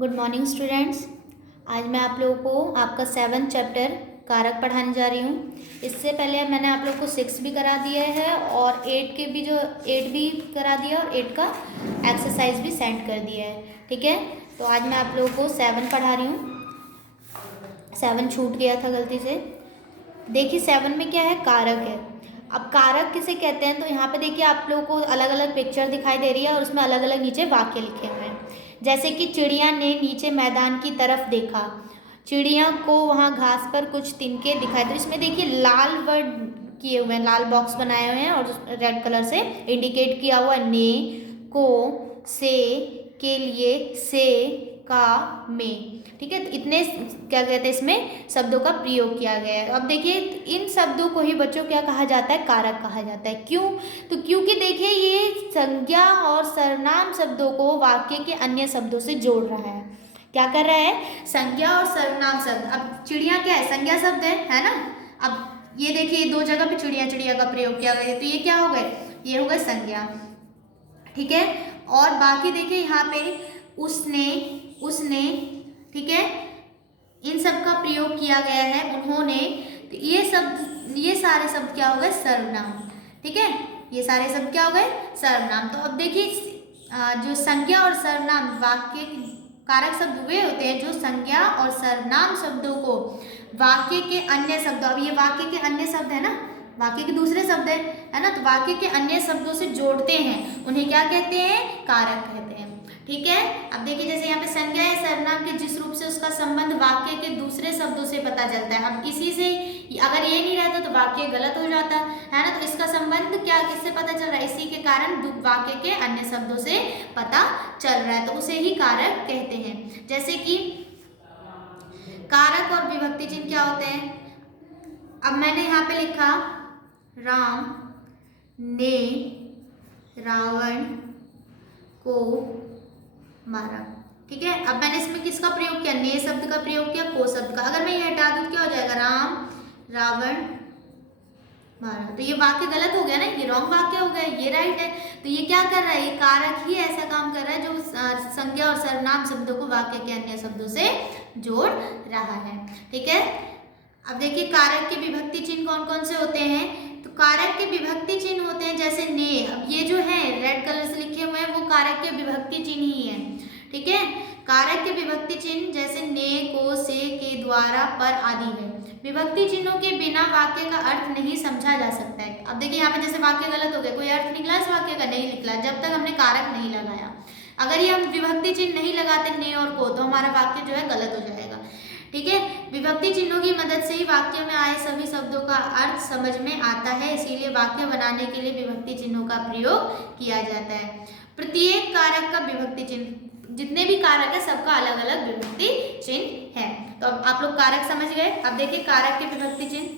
Good morning students. आज मैं आप लोगों को आपका 7th चैप्टर कारक पढ़ाने जा रही हूँ। इससे पहले मैंने आप लोगों को 6 भी करा दिया है और 8 के भी 8 भी करा दिया और 8 का एक्सरसाइज भी सेंड कर दिया है। ठीक है, तो आज मैं आप लोगों को 7 पढ़ा रही हूँ। 7 छूट गया था गलती से। देखिए 7 में क्या है, कारक है। अब कारक किसे कहते हैं, तो यहाँ पे देखिए आप लोगों को अलग अलग पिक्चर दिखाई दे रही है और उसमें अलग अलग नीचे वाक्य लिखे हुए हैं। जैसे कि चिड़िया ने नीचे मैदान की तरफ देखा, चिड़िया को वहाँ घास पर कुछ तिनके दिखाई। तो इसमें देखिए लाल वर्ड किए हुए हैं, लाल बॉक्स बनाए हुए हैं और रेड कलर से इंडिकेट किया हुआ है। ने, को, से, के लिए, से, का, में। ठीक है, तो इतने क्या कहते हैं इसमें शब्दों का प्रयोग किया गया है। अब देखिए इन शब्दों को ही बच्चों क्या कहा जाता है, कारक कहा जाता है। क्यों? तो क्योंकि देखिए ये संज्ञा और सर्वनाम शब्दों को वाक्य के अन्य शब्दों से जोड़ रहा है। क्या कर रहा है, संज्ञा और सर्वनाम शब्द। अब चिड़िया क्या है, संज्ञा शब्द है ना। अब ये देखिए दो जगह पे चिड़िया चिड़िया का प्रयोग किया गया है, तो ये क्या हो गए, ये हो गए संज्ञा। ठीक है, और बाकी देखिए यहाँ पे उसने, उसने, ठीक है, इन सब का प्रयोग किया गया है, उन्होंने। तो ये शब्द, ये सारे शब्द क्या हो गए, सर्वनाम। ठीक है, ये सारे शब्द क्या हो गए, सर्वनाम। तो अब देखिए जो संज्ञा और सर्वनाम वाक्य कारक शब्द वे होते हैं जो संज्ञा और सर्वनाम शब्दों को वाक्य के अन्य शब्दों, अब ये वाक्य के अन्य शब्द है ना, वाक्य के दूसरे शब्द है ना, तो वाक्य के अन्य शब्दों से जोड़ते हैं, उन्हें क्या कहते हैं, कारक कहते हैं। ठीक है, अब देखिए जैसे यहाँ पे संज्ञा या सर्वनाम के जिस रूप से उसका संबंध वाक्य के दूसरे शब्दों से पता चलता है। अब इसी से अगर ये नहीं रहता तो वाक्य गलत हो जाता है ना, तो इसका संबंध क्या किससे पता चल रहा है, इसी के कारण वाक्य के अन्य शब्दों से पता चल रहा है, तो उसे ही कारक कहते हैं। जैसे कि कारक और विभक्ति चिन्ह क्या होते हैं। अब मैंने यहाँ पे लिखा राम ने रावण को मारा। ठीक है, अब मैंने इसमें किसका प्रयोग किया, ने शब्द का प्रयोग किया, को शब्द का। अगर मैं ये हटा दूं क्या हो जाएगा, राम रावण मारा। तो ये वाक्य गलत हो गया ना, ये रॉन्ग वाक्य हो गया, ये राइट है। तो ये क्या कर रहा है, ये कारक ही ऐसा काम कर रहा है जो संज्ञा और सर्वनाम शब्दों को वाक्य के अन्य शब्दों से जोड़ रहा है। ठीक है, अब देखिए कारक के विभक्ति चिन्ह कौन कौन से होते हैं। तो कारक के विभक्ति चिन्ह होते हैं जैसे ने, अब ये जो है रेड कलर से लिखे हुए हैं वो कारक के विभक्ति चिन्ह ही है। ठीक है, कारक के विभक्ति चिन्ह जैसे ने, को, से, के, द्वारा, पर आदि है। विभक्ति चिन्हों के बिना वाक्य का अर्थ नहीं समझा जा सकता है। अब देखिए यहाँ पे जैसे वाक्य गलत हो गया, कोई अर्थ निकला इस वाक्य का, नहीं निकला जब तक हमने कारक नहीं लगाया। अगर ये हम विभक्ति चिन्ह नहीं लगाते ने और को, तो हमारा वाक्य जो है गलत हो जाएगा। ठीक है, विभक्ति चिन्हों की मदद से ही वाक्य में आए सभी शब्दों का अर्थ समझ में आता है, इसीलिए वाक्य बनाने के लिए विभक्ति चिन्हों का प्रयोग किया जाता है। प्रत्येक कारक का विभक्ति चिन्ह, जितने भी कारक है सबका अलग अलग विभक्ति चिन्ह है। तो अब आप लोग कारक समझ गए। अब देखिए कारक के विभक्ति चिन्ह।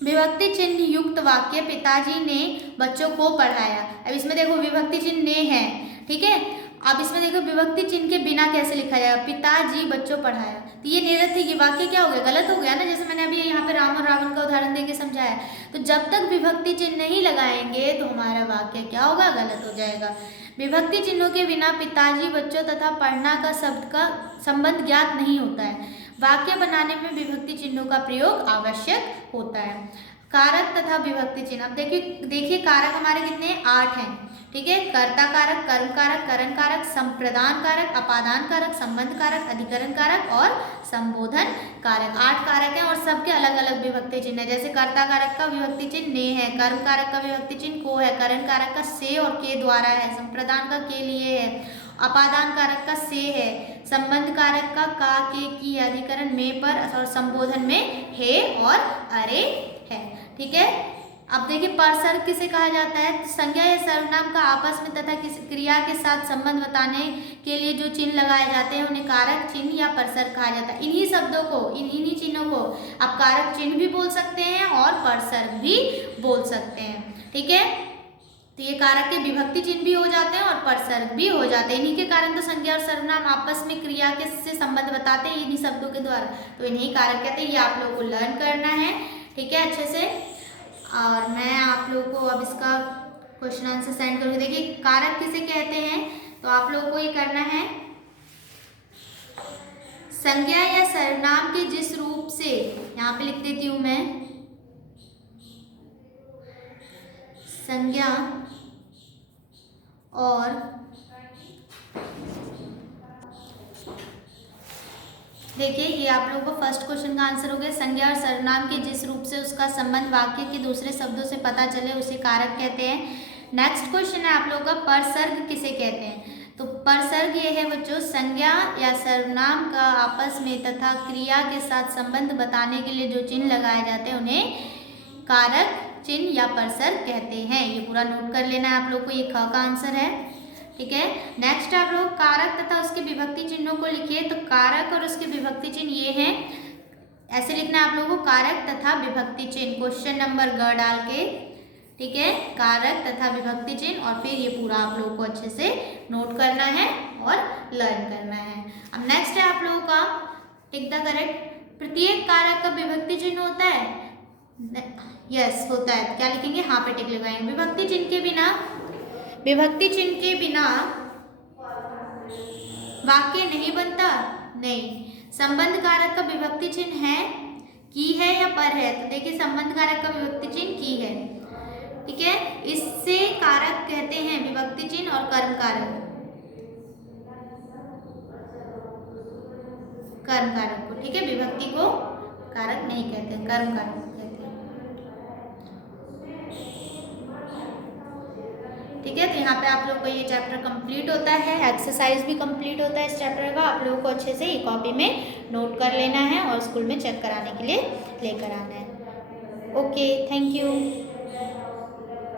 विभक्ति चिन्ह युक्त वाक्य पिताजी ने बच्चों को पढ़ाया। अब इसमें देखो विभक्ति चिन्ह ने है, ठीक है। अब इसमें देखो विभक्ति चिन्ह के बिना कैसे लिखा जाएगा, पिताजी बच्चों पढ़ाया। तो ये निरर्थ है, ये वाक्य क्या हो गया, गलत हो गया ना। जैसे मैंने अभी यहाँ पे राम और रावण का उदाहरण देके समझाया। तो जब तक विभक्ति चिन्ह नहीं लगाएंगे तो हमारा वाक्य क्या होगा, गलत हो जाएगा। विभक्ति चिन्हों के बिना पिताजी बच्चों तथा पढ़ना का शब्द का संबंध ज्ञात नहीं होता है। वाक्य बनाने में विभक्ति चिन्हों का प्रयोग आवश्यक होता है। कारक तथा विभक्ति चिन्ह। अब देखिए कारक हमारे कितने हैं, 8 हैं। ठीक है, कर्ता कारक, कर्म कारक, करण कारक, संप्रदान कारक, अपादान कारक, संबंध कारक, अधिकरण कारक और संबोधन कारक। 8 कारक हैं और सबके अलग अलग विभक्ति चिन्ह है। जैसे कर्ता कारक का विभक्ति चिन्ह ने है, कर्म कारक का विभक्ति चिन्ह को है, करण कारक का से और के द्वारा है, संप्रदान का के लिए है, अपादान कारक का से है, संबंध कारक का के, की, अधिकरण में, पर और संबोधन में हे और अरे है। ठीक है, अब देखिए परसर्ग किसे कहा जाता है, संज्ञा या सर्वनाम का आपस में तथा किसी क्रिया के साथ संबंध बताने के लिए जो चिन्ह लगाए जाते हैं उन्हें कारक चिन्ह या परसर्ग कहा जाता है। इन्हीं शब्दों को, इन्हीं चिन्हों को आप कारक चिन्ह भी बोल सकते हैं और परसर्ग भी बोल सकते हैं। ठीक है, तो ये कारक के विभक्ति चिन्ह भी हो जाते हैं और परसर्ग भी हो जाते हैं। इन्हीं के कारण तो संज्ञा और सर्वनाम आपस में क्रिया के से संबंध बताते हैं इन्हीं शब्दों के द्वारा, तो इन्हीं कारक कहते हैं। ये आप लोगों को लर्न करना है, ठीक है, अच्छे से। और मैं आप लोगों को अब इसका क्वेश्चन आंसर सेंड करूँगी। देखिए कारक किसे कहते हैं, तो आप लोगों को ये करना है, संज्ञा या सर्वनाम के जिस रूप से, यहाँ पे लिख देती हूं मैं, संज्ञा और देखिए ये आप लोगों को फर्स्ट क्वेश्चन का आंसर हो गया। संज्ञा और सर्वनाम के जिस रूप से उसका संबंध वाक्य के दूसरे शब्दों से पता चले उसे कारक कहते हैं। नेक्स्ट क्वेश्चन है आप लोगों का, परसर्ग किसे कहते हैं। तो परसर्ग ये है बच्चों, संज्ञा या सर्वनाम का आपस में तथा क्रिया के साथ संबंध बताने के लिए जो चिन्ह लगाए जाते हैं उन्हें कारक चिन्ह या परसर्ग कहते हैं। ये पूरा नोट कर लेना है आप लोग को, ये ख का आंसर है। ठीक है, नेक्स्ट आप लोग कारक तथा उसके विभक्ति चिन्हों को लिखिए। तो कारक और उसके विभक्ति चिन्ह ये हैं, ऐसे लिखना है आप लोगों को, कारक तथा विभक्ति चिन्ह, क्वेश्चन नंबर ग डाल के। ठीक है, कारक तथा विभक्ति चिन्ह, और फिर ये पूरा आप लोगों को अच्छे से नोट करना है और लर्न करना है। अब नेक्स्ट है आप लोगों का टिक द करेक्ट। प्रत्येक कारक का विभक्ति चिन्ह होता है, यस होता है। क्या लिखेंगे, हाँ पे टिक लगाएंगे। विभक्ति चिन्ह के बिना वाक्य नहीं बनता, नहीं। संबंध कारक का विभक्ति चिन्ह है, की है या पर है। तो देखिए संबंध कारक का विभक्ति चिन्ह की है। ठीक है, इससे कारक कहते हैं विभक्ति चिन्ह और कर्म कारक, कर्म कारक को। ठीक है, विभक्ति को कारक नहीं कहते, कर्म कारक कहते हैं। ठीक है, तो यहाँ पे आप लोग को ये चैप्टर कंप्लीट होता है, एक्सरसाइज भी कंप्लीट होता है इस चैप्टर का। आप लोगों को अच्छे से ये कॉपी में नोट कर लेना है और स्कूल में चेक कराने के लिए लेकर आना है। Okay, thank you.